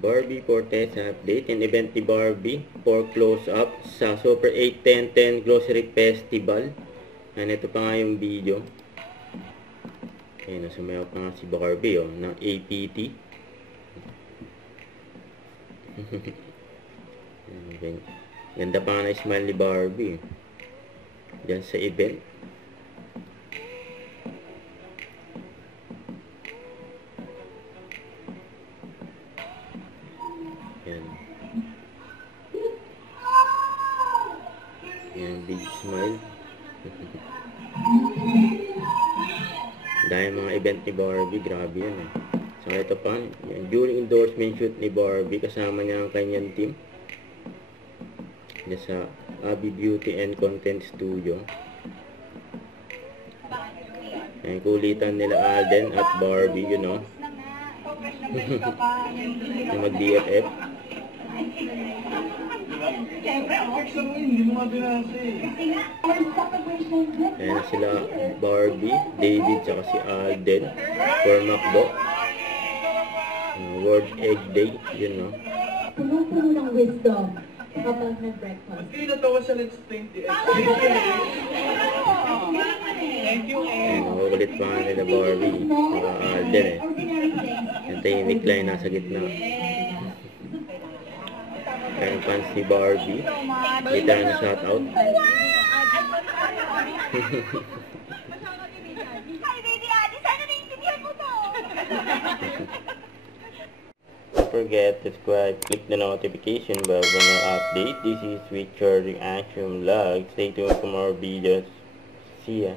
Barbie Fortesa update and event ni Barbie for close-up sa Super 8-10-10 Grocery Festival. Yan, ito pa nga yung video. Ayan, nasumayaw pa nga si Barbie ng APT. Ganda pa nga na smile ni Barbie dyan sa event. Yan. Yan, big smile. Dahil mga event ni Barbie, grabe yan eh. So ito pa, yan, during endorsement shoot ni Barbie, kasama niya ang kanyang team sa Abby Beauty and Content Studio. Ayan, kulitan nila Alden at Barbie, you know. Na mag-BFF. Ayan sila Barbie, David, saka si Alden for McDo. World Egg Day, you know. Puno-puno ng wisdom kapag nag-breakfast. Ba't kayo natawa sa Let's 28? Thank you, Ayan, makukulit pa nga nila Barbie, saka Alden eh. Yung tahimik lang yung nasa gitna. Ayan, fans ni Barbie. Hindi tayo na shoutout. Don't forget to subscribe, click the notification bell for more update. This is Richard Reaction Vlog. Stay tuned for more videos. See ya.